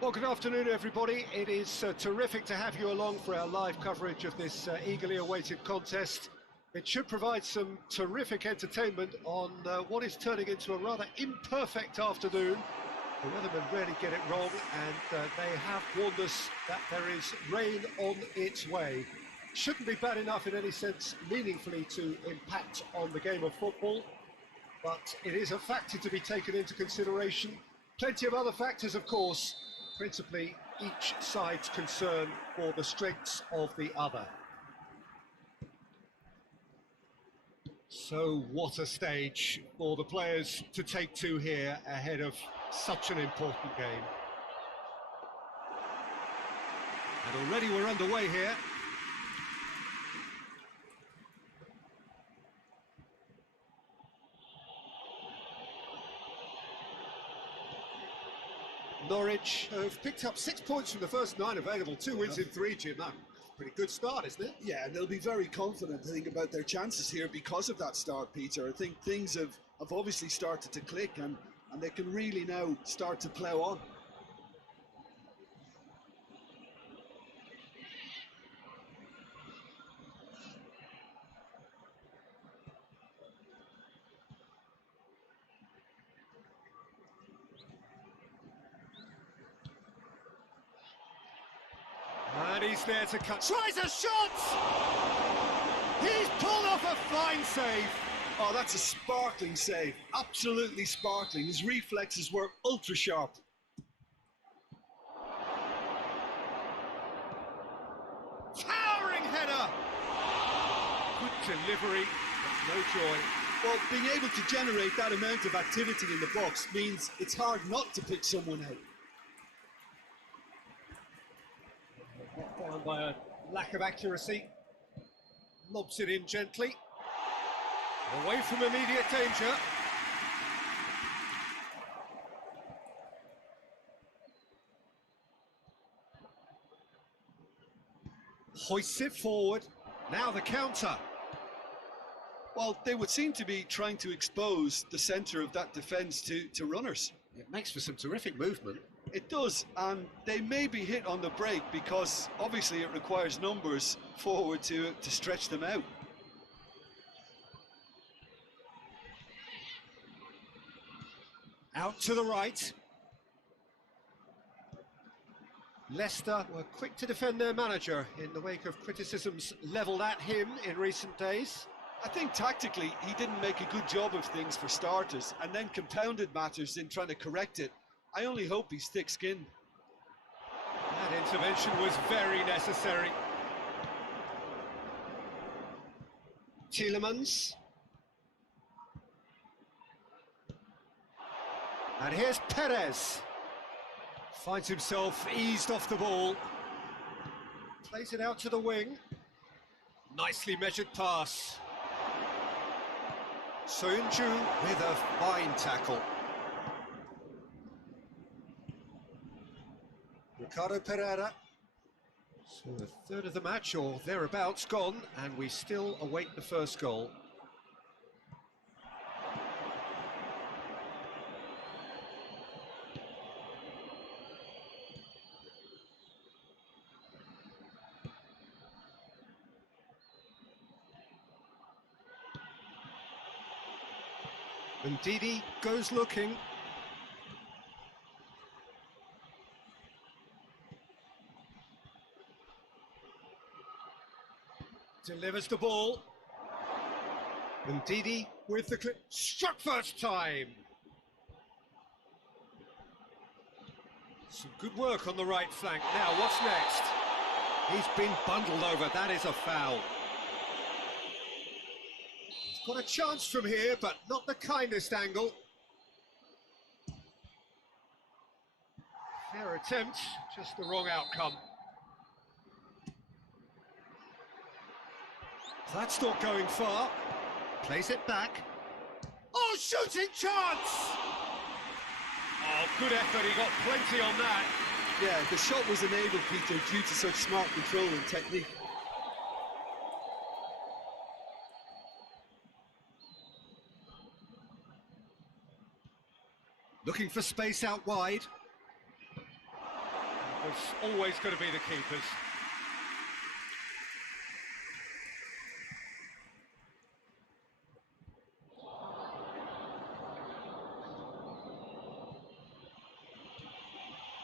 Well, good afternoon, everybody. It is terrific to have you along for our live coverage of this eagerly awaited contest. It should provide some terrific entertainment on what is turning into a rather imperfect afternoon. The weathermen rarely get it wrong, and they have warned us that there is rain on its way. Shouldn't be bad enough in any sense meaningfully to impact on the game of football, but it is a factor to be taken into consideration. Plenty of other factors, of course, principally each side's concern for the strengths of the other. So what a stage for the players to take to here ahead of such an important game. And already we're underway here. Norwich have picked up 6 points from the first 9 available, 2 wins in 3, Jim. That's a pretty good start, isn't it? Yeah, and they'll be very confident, I think, about their chances here because of that start, Peter. I think things have obviously started to click, and they can really now start to plough on. And he's there to cut. Tries a shot! He's pulled off a fine save. Oh, that's a sparkling save. Absolutely sparkling. His reflexes were ultra sharp. Towering header! Good delivery, but no joy. Well, being able to generate that amount of activity in the box means it's hard not to pick someone out. Down by a lack of accuracy. Lobs it in gently. Away from immediate danger. Hoists it forward. Now the counter. Well, they would seem to be trying to expose the centre of that defence to runners. It makes for some terrific movement. It does, and they may be hit on the break because obviously it requires numbers forward to stretch them out. Out to the right. Leicester were quick to defend their manager in the wake of criticisms levelled at him in recent days. I think tactically he didn't make a good job of things for starters, and then compounded matters in trying to correct it. I only hope he's thick-skinned. That intervention was very necessary. Tielemans. And here's Perez. Finds himself eased off the ball. Plays it out to the wing. Nicely measured pass. Soyuncu with a fine tackle. Ricardo Pereira. So a third of the match or thereabouts gone, and we still await the first goal. And Didi goes looking. Delivers the ball. And Didi with the clip. Struck first time. Some good work on the right flank. Now, what's next? He's been bundled over. That is a foul. He's got a chance from here, but not the kindest angle. Fair attempt, just the wrong outcome. That's not going far. Plays it back. Oh, shooting chance! Oh, good effort, he got plenty on that. Yeah, the shot was enabled, Peter, due to such smart control and technique. Looking for space out wide. It's always going to be the keepers.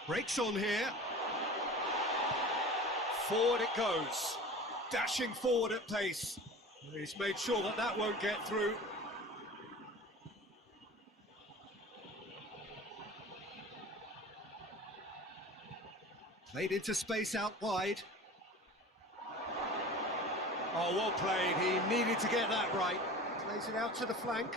Breaks on here. Forward it goes. Dashing forward at pace. He's made sure that that won't get through. Played into space out wide. Oh, well played. He needed to get that right. Plays it out to the flank.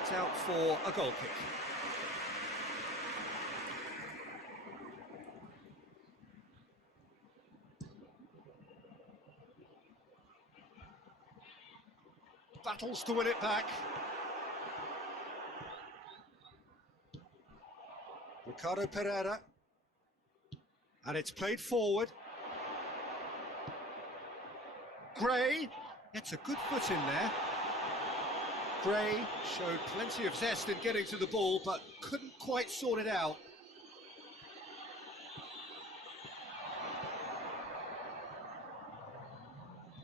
It's out for a goal kick. Battles to win it back. Ricardo Pereira. And it's played forward. Gray gets a good foot in there. Gray showed plenty of zest in getting to the ball, but couldn't quite sort it out.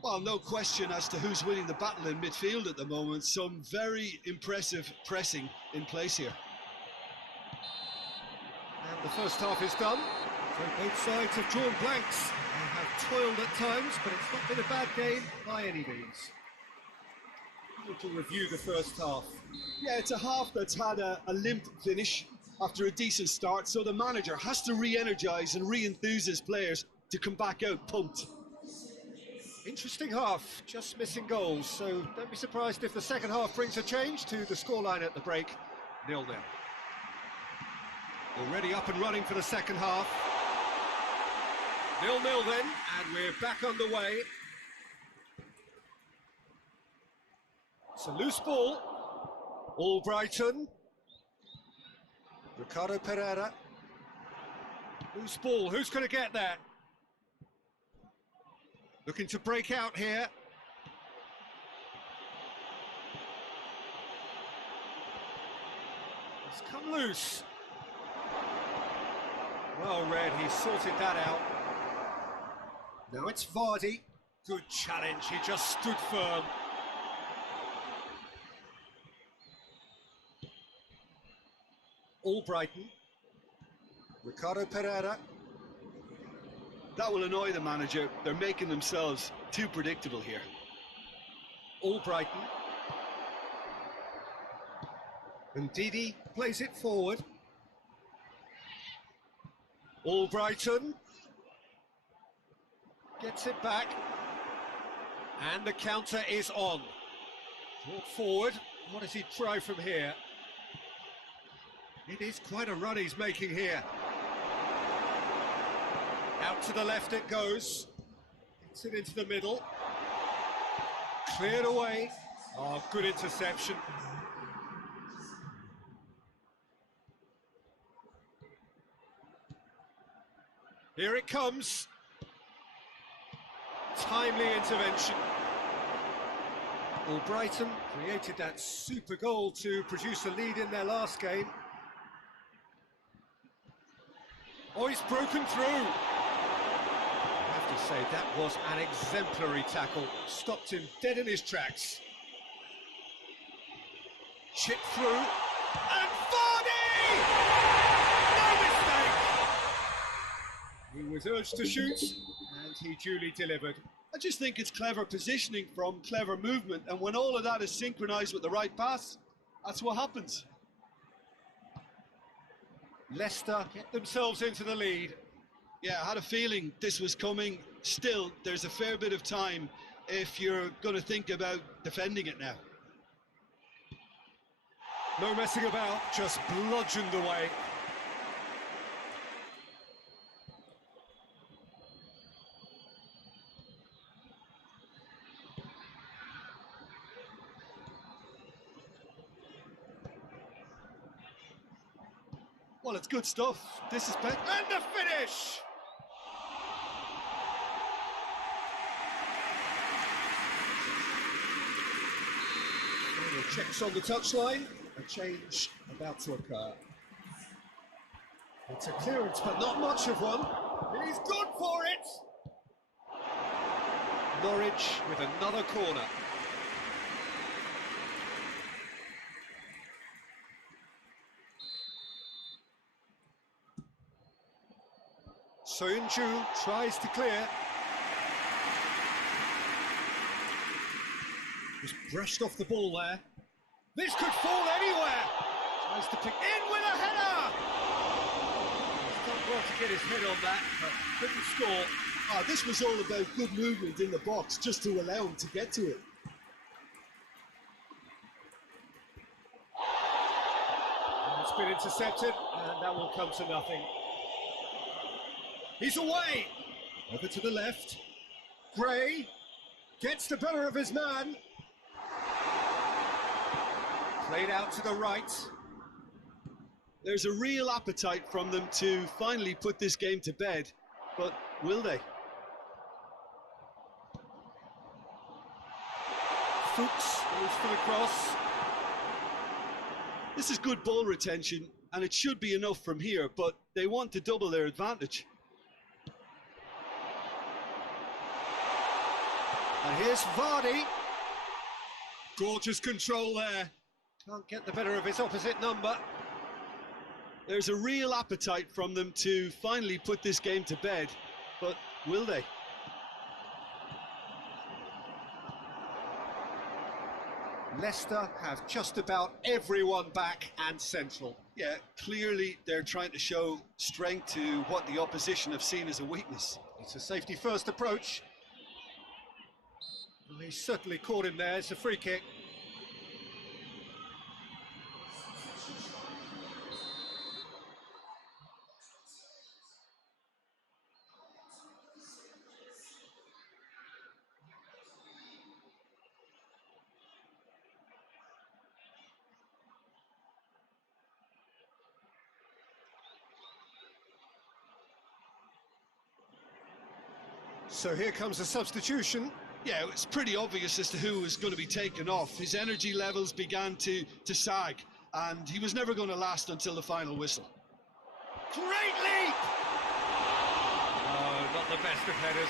Well, no question as to who's winning the battle in midfield at the moment. Some very impressive pressing in place here. And the first half is done. So both sides have drawn blanks. They have toiled at times, but it's not been a bad game by any means. To review the first half. Yeah, it's a half that's had a limp finish after a decent start, so the manager has to re-energise and re-enthuse his players to come back out pumped. Interesting half, just missing goals, so don't be surprised if the second half brings a change to the scoreline at the break. 0-0. Already up and running for the second half. 0-0 then, and we're back underway. It's a loose ball. Albrighton. Ricardo Pereira. Loose ball, who's going to get that? Looking to break out here. It's come loose. Well read, he sorted that out. Now it's Vardy. Good challenge, he just stood firm. Albrighton. Ricardo Pereira. That will annoy the manager. They're making themselves too predictable here. Albrighton. And Didi plays it forward. Albrighton. Gets it back. And the counter is on. Brought forward. What does he try from here? It is quite a run he's making here. Out to the left it goes. Gets it into the middle. Cleared away. Oh, good interception. Here it comes. Timely intervention. Albrighton created that super goal to produce a lead in their last game. Oh, he's broken through. I have to say, that was an exemplary tackle. Stopped him dead in his tracks. Chip through. And Vardy! No mistake! He was urged to shoot, and he duly delivered. I just think it's clever positioning from clever movement, and when all of that is synchronised with the right pass, that's what happens. Leicester get themselves into the lead. Yeah, I had a feeling this was coming. Still, there's a fair bit of time if you're going to think about defending it now. No messing about, just bludgeoned away. Well, it's good stuff. This is better. And the finish! Checks on the touchline. a change about to occur. It's a clearance, but not much of one. He's good for it! Norwich with another corner. Soyuncu tries to clear. Just brushed off the ball there. This could fall anywhere! Tries to pick in with a header! He's done well to get his head on that, but couldn't score. This was all about good movement in the box, just to allow him to get to it. And it's been intercepted, and that will come to nothing. He's away! Over to the left. Gray gets the better of his man. Played out to the right. There's a real appetite from them to finally put this game to bed, but will they? Fuchs goes for the cross. This is good ball retention, and it should be enough from here, but they want to double their advantage. And here's Vardy. Gorgeous control there. Can't get the better of his opposite number. There's a real appetite from them to finally put this game to bed, but will they? Leicester have just about everyone back and central. Yeah, clearly they're trying to show strength to what the opposition have seen as a weakness. It's a safety first approach. Well, he's certainly caught him there. It's a free kick. So here comes a substitution. Yeah, it's pretty obvious as to who was going to be taken off. His energy levels began to sag, and he was never going to last until the final whistle. Great leap! Oh, not the best of headers.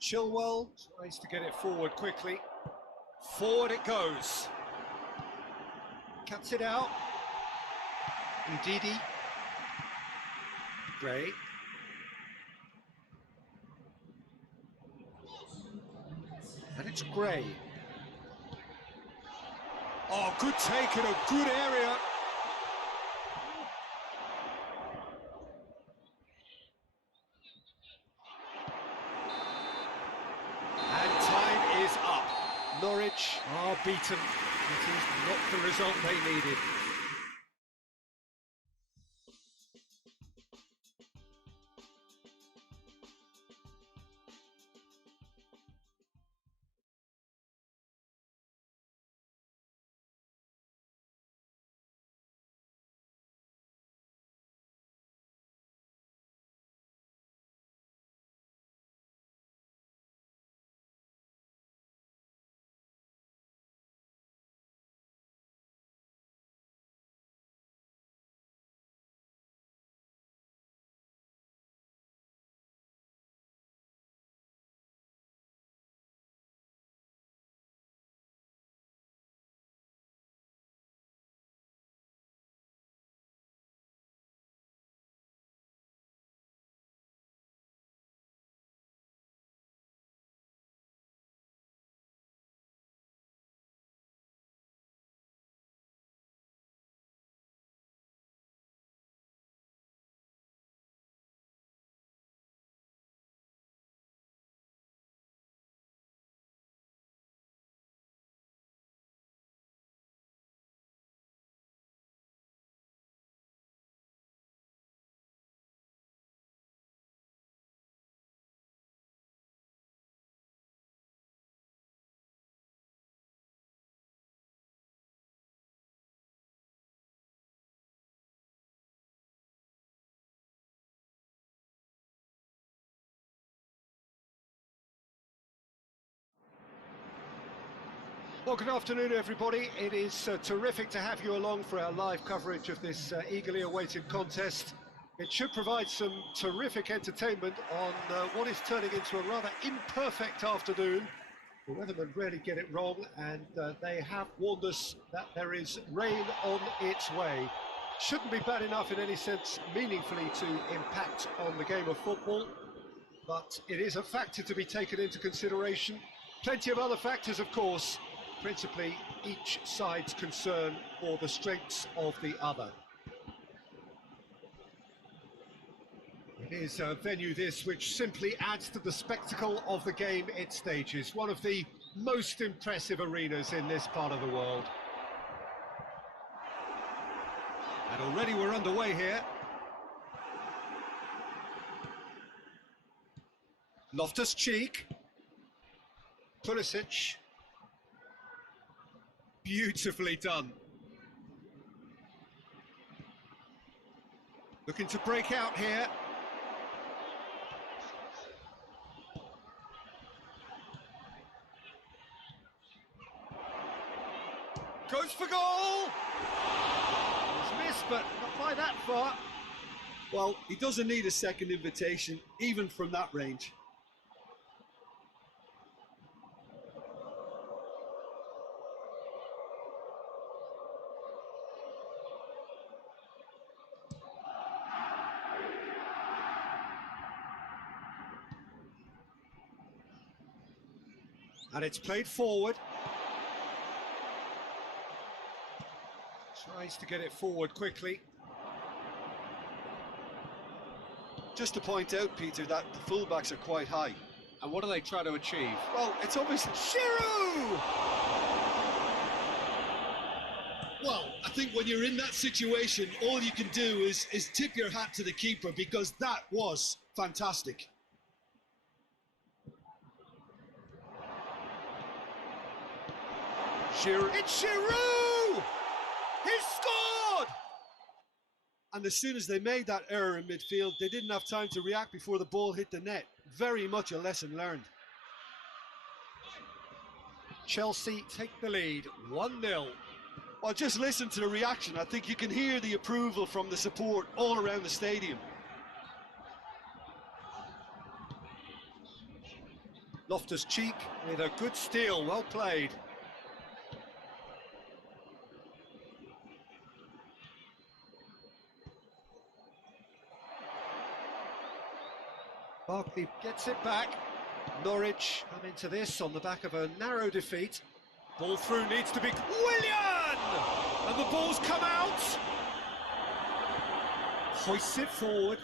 Chilwell tries to get it forward quickly. Forward it goes. Cuts it out. Ndidi. Gray. And it's Gray. Oh, good take in a good area. And time is up. Norwich are beaten. It is not the result they needed. Well, good afternoon, everybody. It is terrific to have you along for our live coverage of this eagerly awaited contest. It should provide some terrific entertainment on what is turning into a rather imperfect afternoon. The weathermen rarely get it wrong, and they have warned us that there is rain on its way. Shouldn't be bad enough in any sense meaningfully to impact on the game of football, but it is a factor to be taken into consideration. Plenty of other factors, of course, principally each side's concern for the strengths of the other. It is a venue this which simply adds to the spectacle of the game it stages, one of the most impressive arenas in this part of the world. And already we're underway here. Loftus-Cheek, Pulisic. Beautifully done. Looking to break out here. Goes for goal! It's missed, but not by that far. Well, he doesn't need a second invitation, even from that range. And it's played forward. Tries to get it forward quickly. Just to point out, Peter, that the fullbacks are quite high. And what are they trying to achieve? Well, it's obviously... Giroud! Well, I think when you're in that situation, all you can do is tip your hat to the keeper, because that was fantastic. Giroud. It's Giroud! He's scored! And as soon as they made that error in midfield, they didn't have time to react before the ball hit the net. Very much a lesson learned. Chelsea take the lead, 1-0. Well, just listen to the reaction. I think you can hear the approval from the support all around the stadium. Loftus-Cheek with a good steal, well played. Barkley gets it back. Norwich come into this on the back of a narrow defeat. Ball through needs to be... Willian! And the ball's come out! Hoists it forward.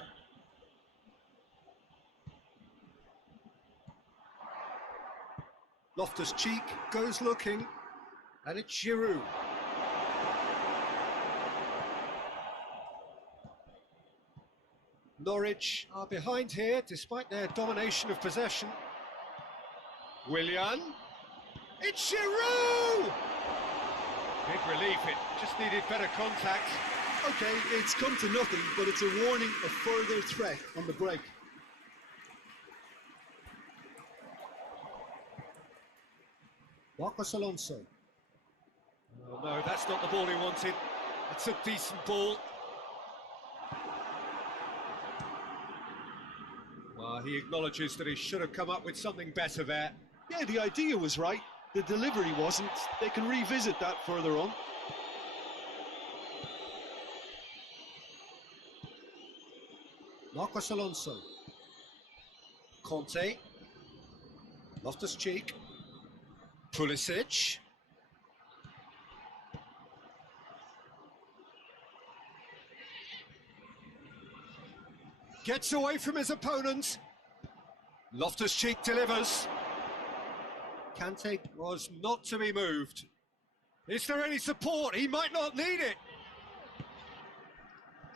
Loftus-Cheek goes looking, and it's Giroud. Norwich are behind here, despite their domination of possession. Willian. It's Giroud! Big relief, it just needed better contact. Okay, it's come to nothing, but it's a warning of further threat on the break. Marcos Alonso. Oh no, that's not the ball he wanted. It's a decent ball. Well, he acknowledges that he should have come up with something better there. Yeah, the idea was right. The delivery wasn't. They can revisit that further on. Marcos Alonso. Conte. Loftus-Cheek. Pulisic. Gets away from his opponent. Loftus-Cheek delivers. Kante was not to be moved. Is there any support? He might not need it.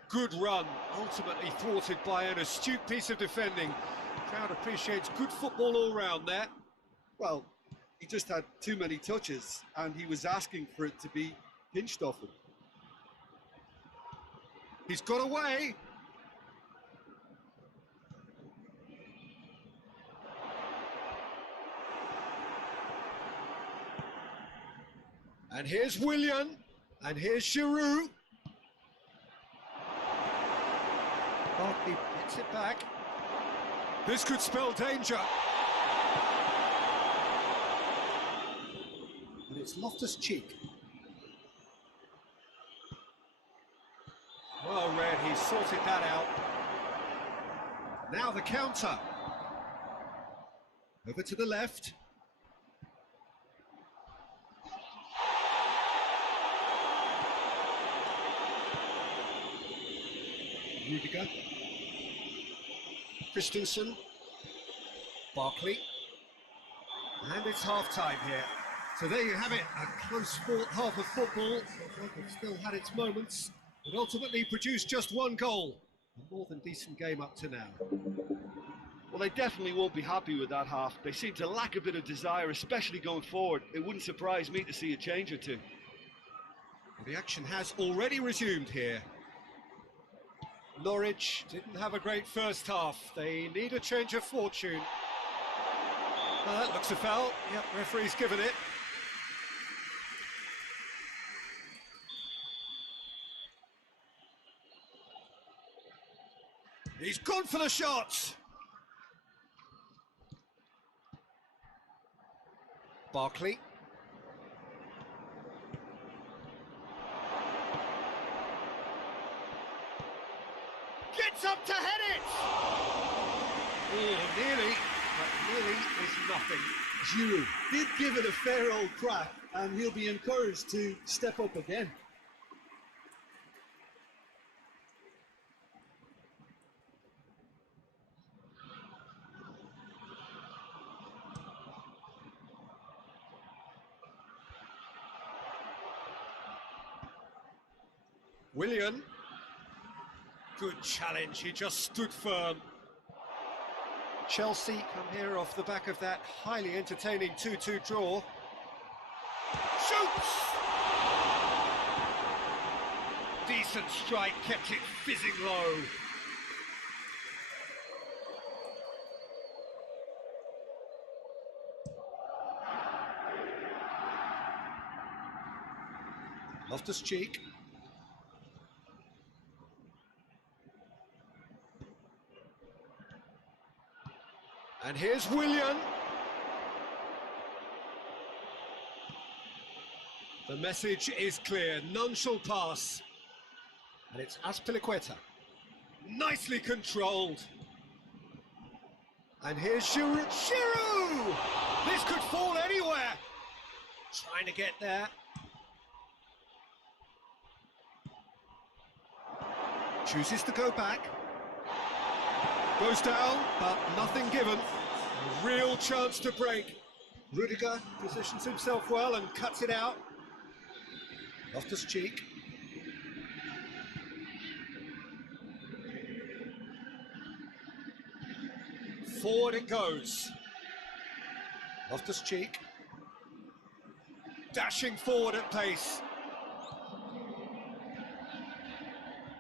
Good run, ultimately thwarted by an astute piece of defending. The crowd appreciates good football all round there. Well, he just had too many touches, and he was asking for it to be pinched off him. He's got away. And here's Willian, and here's Giroud. Barkley gets it back. This could spell danger. And it's Loftus-Cheek. Well read, he sorted that out. Now the counter. Over to the left. Rudiger. Christensen. Barkley. And it's half-time here. So there you have it, a close-fought half of football. It still had its moments, but ultimately produced just one goal. A more than decent game up to now. Well, they definitely won't be happy with that half. They seem to lack a bit of desire, especially going forward. It wouldn't surprise me to see a change or two. The action has already resumed here. Norwich didn't have a great first half. They need a change of fortune. That looks a foul. Yep, referee's given it. He's gone for the shot. Barkley. Gets up to head it! Oh, nearly, but nearly is nothing. Giroud did give it a fair old crack, and he'll be encouraged to step up again. Willian. Good challenge, he just stood firm. Chelsea come here off the back of that highly entertaining 2-2 draw. Shoots! Decent strike, kept it fizzing low. Loftus-Cheek. And here's Willian. The message is clear, none shall pass. And it's Azpilicueta. Nicely controlled. And here's Giroud. Giroud! This could fall anywhere. Trying to get there. Chooses to go back. Goes down, but nothing given. A real chance to break. Rudiger positions himself well and cuts it out. Loftus-Cheek. Forward it goes. Loftus-Cheek. Dashing forward at pace.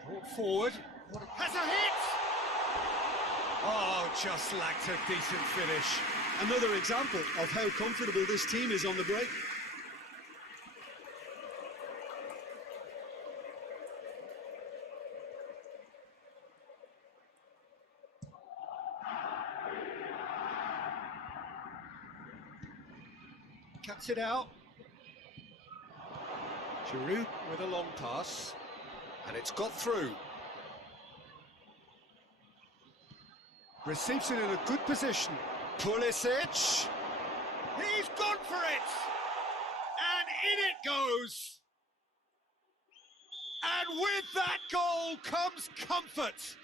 Brought forward. Has a hit! Oh, just lacked a decent finish. Another example of how comfortable this team is on the break. Cuts it out. Giroud with a long pass. And it's got through. Receives it in a good position. Pulisic. He's gone for it! And in it goes! And with that goal comes comfort.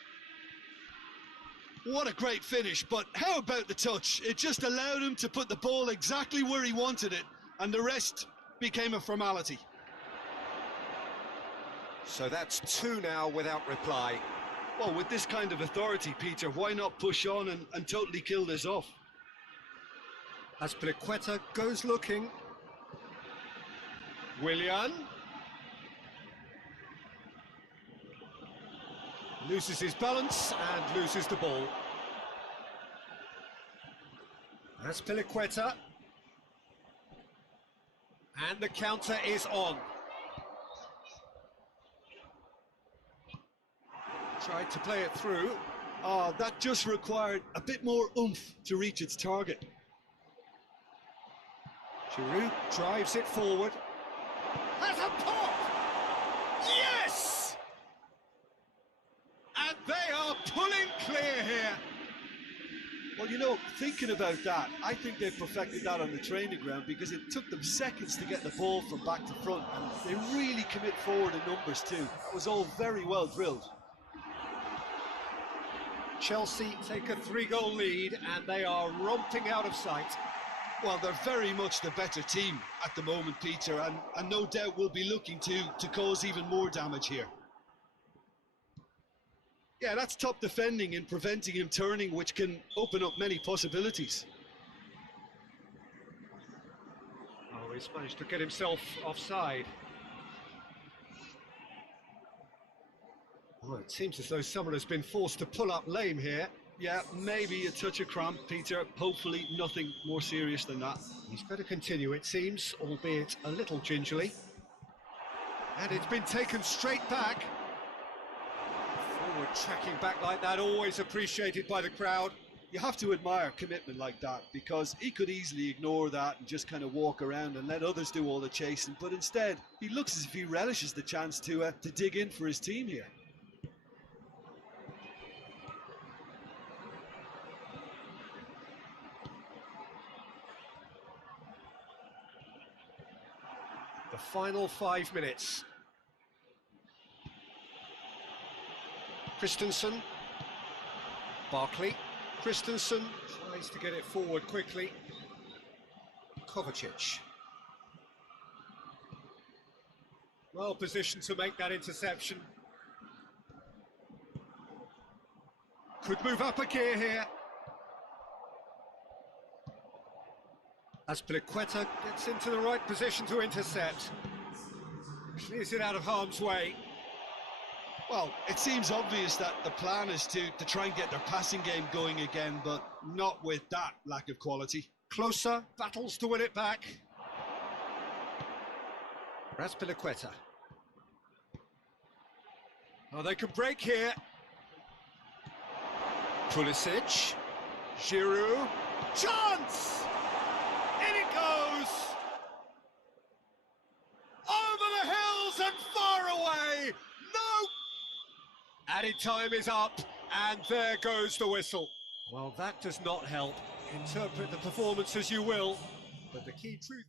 What a great finish, but how about the touch? It just allowed him to put the ball exactly where he wanted it, and the rest became a formality. So that's 2 now without reply. Well, with this kind of authority, Peter, why not push on and totally kill this off? Azpilicueta goes looking. Willian. Loses his balance and loses the ball. Azpilicueta. And the counter is on. Tried to play it through. Oh, that just required a bit more oomph to reach its target. Giroud drives it forward. Has a pop! Yes! And they are pulling clear here. Well, you know, thinking about that, I think they perfected that on the training ground because it took them seconds to get the ball from back to front, and they really commit forward in numbers too. That was all very well drilled. Chelsea take a 3-goal lead and they are romping out of sight. Well, they're very much the better team at the moment, Peter, and no doubt will be looking to cause even more damage here. Yeah, that's top defending and preventing him turning, which can open up many possibilities. Oh, he's managed to get himself offside. Oh, it seems as though someone has been forced to pull up lame here. Yeah, maybe a touch of cramp, Peter. Hopefully nothing more serious than that. He's going to continue, it seems, albeit a little gingerly. And it's been taken straight back. Forward tracking back like that, always appreciated by the crowd. You have to admire commitment like that, because he could easily ignore that and just kind of walk around and let others do all the chasing, but instead he looks as if he relishes the chance to dig in for his team here. The final 5 minutes. Christensen, Barkley, Christensen tries to get it forward quickly. Kovacic. Well positioned to make that interception. Could move up a gear here. Azpilicueta gets into the right position to intercept. Clears it out of harm's way. Well, it seems obvious that the plan is to try and get their passing game going again, but not with that lack of quality. Closer, battles to win it back. Azpilicueta. Oh, they can break here. Pulisic. Giroud. Chance! In it goes! Over the hills and far away! No! Added time is up, and there goes the whistle. Well, that does not help. Interpret the performance as you will, but the key truth...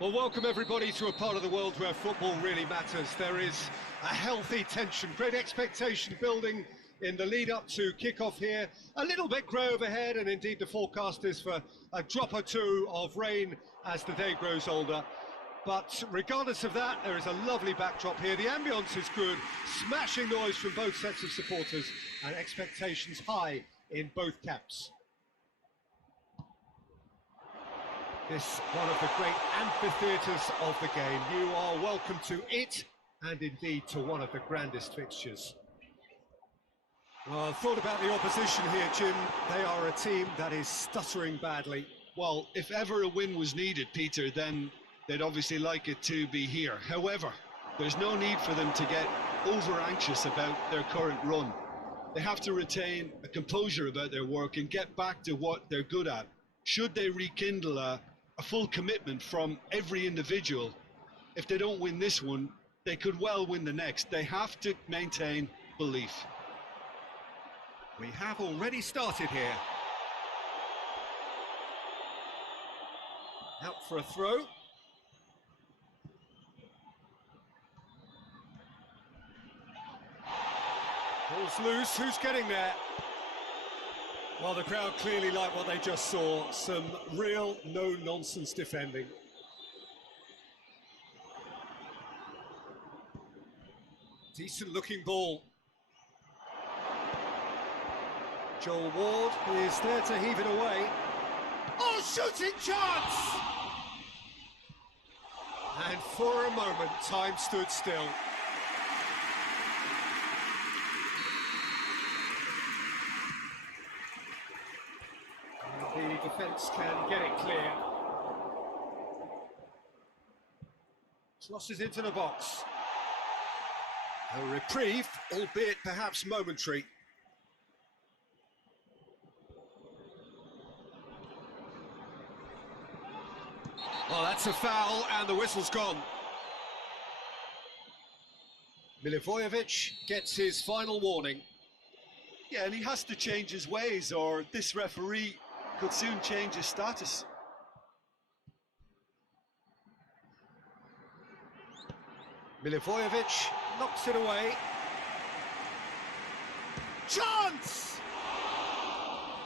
Well, welcome everybody to a part of the world where football really matters. There is a healthy tension, great expectation building in the lead up to kick-off here. A little bit grey overhead, and indeed the forecast is for a drop or two of rain as the day grows older. But regardless of that, there is a lovely backdrop here. The ambience is good, smashing noise from both sets of supporters, and expectations high in both camps. This one of the great amphitheatres of the game. You are welcome to it and indeed to one of the grandest fixtures. Well, I thought about the opposition here, Jim. They are a team that is stuttering badly. Well, if ever a win was needed, Peter, then they'd obviously like it to be here. However, there's no need for them to get over-anxious about their current run. They have to retain a composure about their work and get back to what they're good at. Should they rekindle a full commitment from every individual, if they don't win this one, they could well win the next. They have to maintain belief. We have already started here. Out for a throw. Ball's loose, who's getting there? Well, the crowd clearly like what they just saw. Some real no-nonsense defending. Decent looking ball. Joel Ward is there to heave it away. Oh, shooting chance! And for a moment, time stood still. And the defence can get it clear. Crosses into the box. A reprieve, albeit perhaps momentary. Well, that's a foul, and the whistle's gone. Milivojevic gets his final warning. Yeah, and he has to change his ways, or this referee could soon change his status. Milivojevic knocks it away. Chance!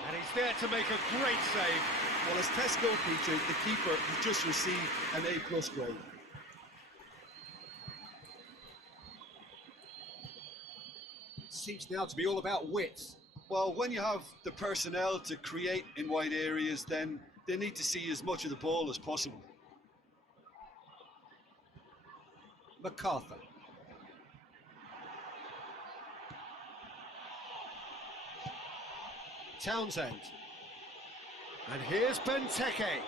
And he's there to make a great save. Well, as tests go, Peter, the keeper has just received an A+ grade. Seems now to be all about width. Well, when you have the personnel to create in wide areas, then they need to see as much of the ball as possible. MacArthur. Townsend. And here's Benteke.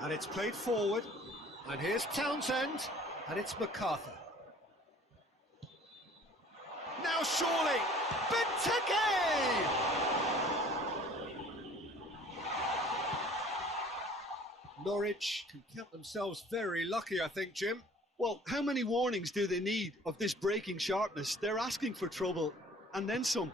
And it's played forward. And here's Townsend. And it's MacArthur. Now surely, Benteke! Norwich can count themselves very lucky, I think, Jim. Well, how many warnings do they need of this breaking sharpness? They're asking for trouble, and then some.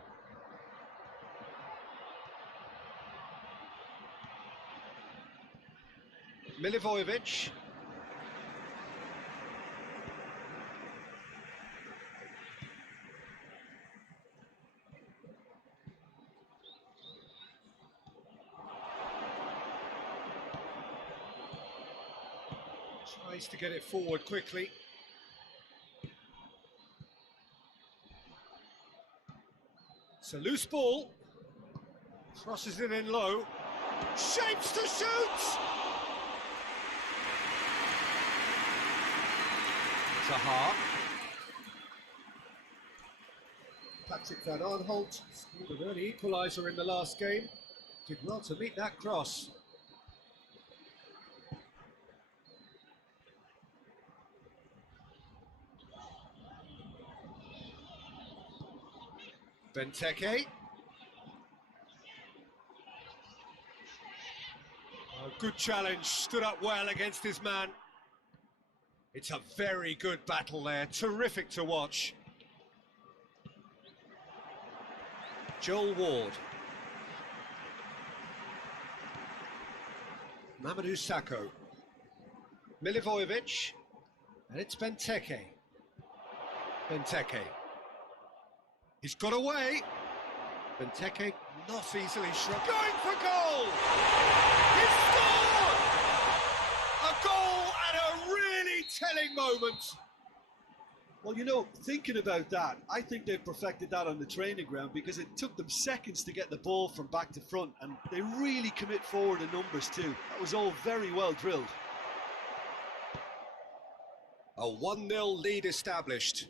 Milivojevic. Tries to get it forward quickly. It's a loose ball. Crosses it in low. Shapes to shoot! Zaha. Patrick Van Arnholt scored an early equaliser in the last game. Did well to meet that cross. Benteke. Good challenge, stood up well against his man. It's a very good battle there, terrific to watch. Joel Ward. Mamadou Sakho. Milivojevic. And it's Benteke. Benteke. He's got away. Benteke not easily shrugged. Going for goal! He scored! A goal at a really telling moment. Well, you know, thinking about that, I think they've perfected that on the training ground because it took them seconds to get the ball from back to front, and they really commit forward in numbers too. That was all very well drilled. A 1-0 lead established.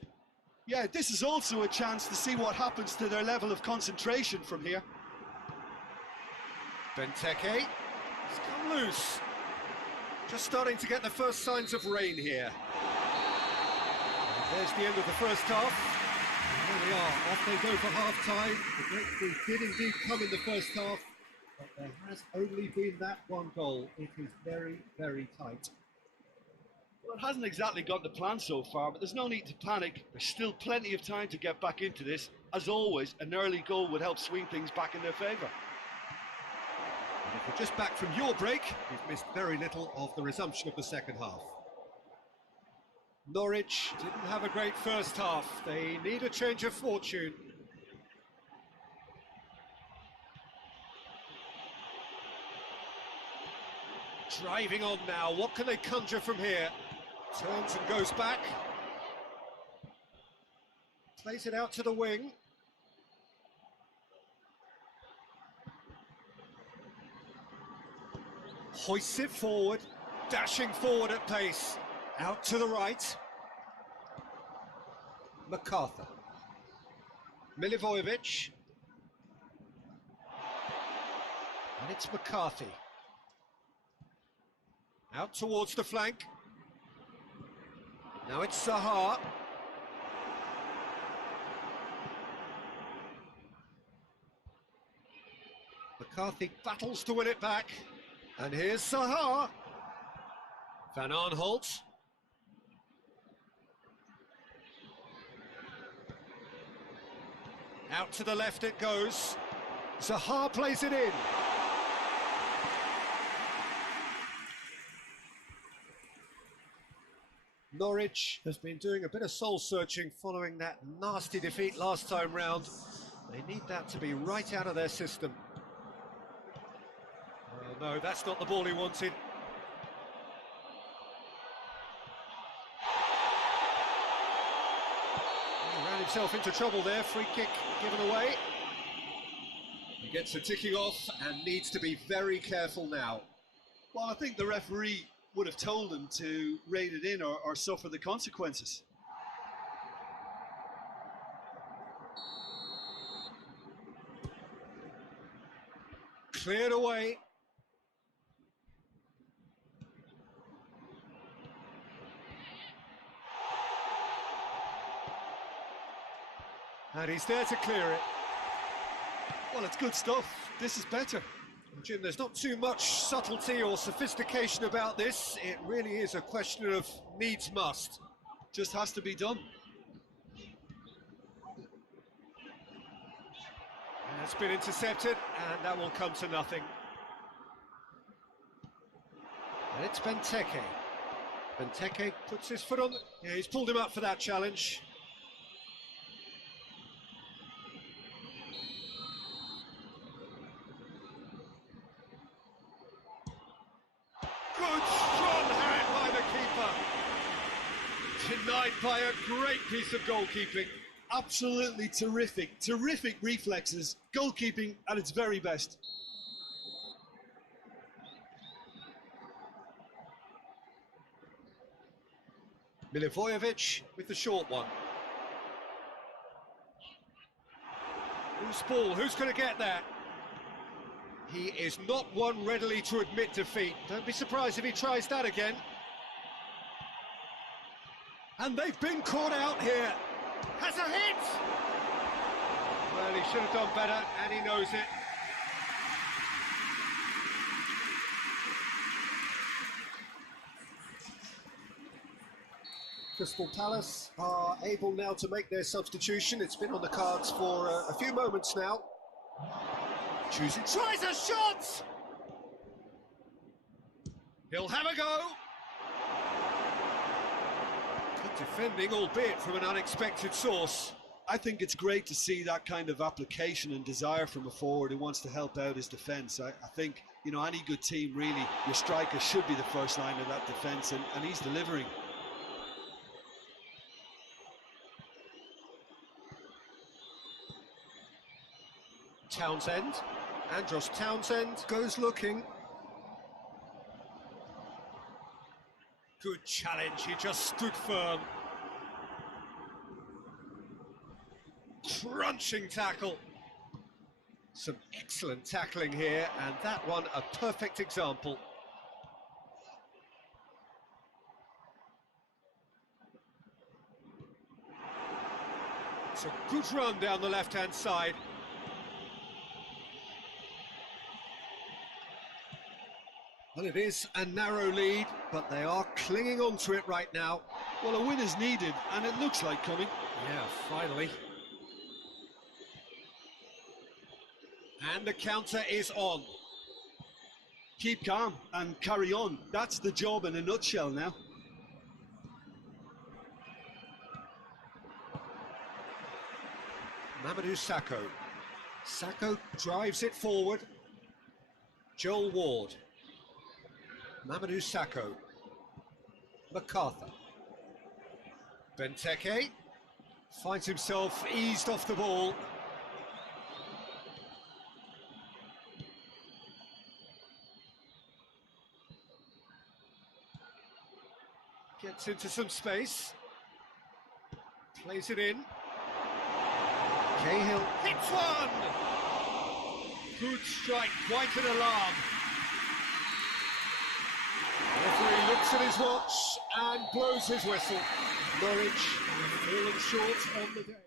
Yeah, this is also a chance to see what happens to their level of concentration from here. Benteke, it's come loose. Just starting to get the first signs of rain here. And there's the end of the first half. And here we are, off they go for half-time. The breakthrough did indeed come in the first half, but there has only been that one goal. It is very, very tight. Well, it hasn't exactly gone to plan so far, but there's no need to panic. There's still plenty of time to get back into this. As always, an early goal would help swing things back in their favour. And if you're just back from your break, you've missed very little of the resumption of the second half. Norwich didn't have a great first half. They need a change of fortune. Driving on now, what can they conjure from here? Turns and goes back. Plays it out to the wing. Hoists it forward, dashing forward at pace. Out to the right. MacArthur. Milivojevic. And it's McCarthy. Out towards the flank. Now it's Zaha. McCarthy battles to win it back. And here's Zaha. Van Aanholt. Out to the left it goes. Zaha plays it in. Norwich has been doing a bit of soul-searching following that nasty defeat last time round. They need that to be right out of their system. Oh no, that's not the ball he wanted. He ran himself into trouble there, free kick given away. He gets a ticking off and needs to be very careful now. Well, I think the referee would have told him to rate it in or suffer the consequences. Cleared away. And he's there to clear it. Well, it's good stuff. This is better. Jim, there's not too much subtlety or sophistication about this. It really is a question of needs must. Just has to be done. And it's been intercepted, and that will come to nothing. And it's Benteke. Benteke puts his foot on. Yeah, he's pulled him up for that challenge. Good strong hand by the keeper. Denied by a great piece of goalkeeping. Absolutely terrific. Terrific reflexes. Goalkeeping at its very best. Milivojevic with the short one. Loose ball, who's going to get that? He is not one readily to admit defeat. Don't be surprised if he tries that again. And they've been caught out here. Has a hit! Well, he should have done better, and he knows it. Crystal Palace are able now to make their substitution. It's been on the cards for a few moments now. Choosing, tries a shot! He'll have a go. Good defending, albeit from an unexpected source. I think it's great to see that kind of application and desire from a forward who wants to help out his defence. I think, you know, any good team, really, your striker should be the first line of that defence, and he's delivering. Townsend. Andros Townsend goes looking. Good challenge, he just stood firm. Crunching tackle. Some excellent tackling here, and that one a perfect example. It's a good run down the left-hand side. Well, it is a narrow lead, but they are clinging on to it right now. Well, a win is needed, and it looks like coming. Yeah, finally. And the counter is on. Keep calm and carry on. That's the job in a nutshell now. Mamadou Sakho. Sakho drives it forward. Joel Ward. Mamadou Sakho. MacArthur. Benteke finds himself eased off the ball. Gets into some space. Plays it in. Cahill hits one! Good strike, quite an alarm. Referee looks at his watch and blows his whistle. Norwich have fallen short on the day.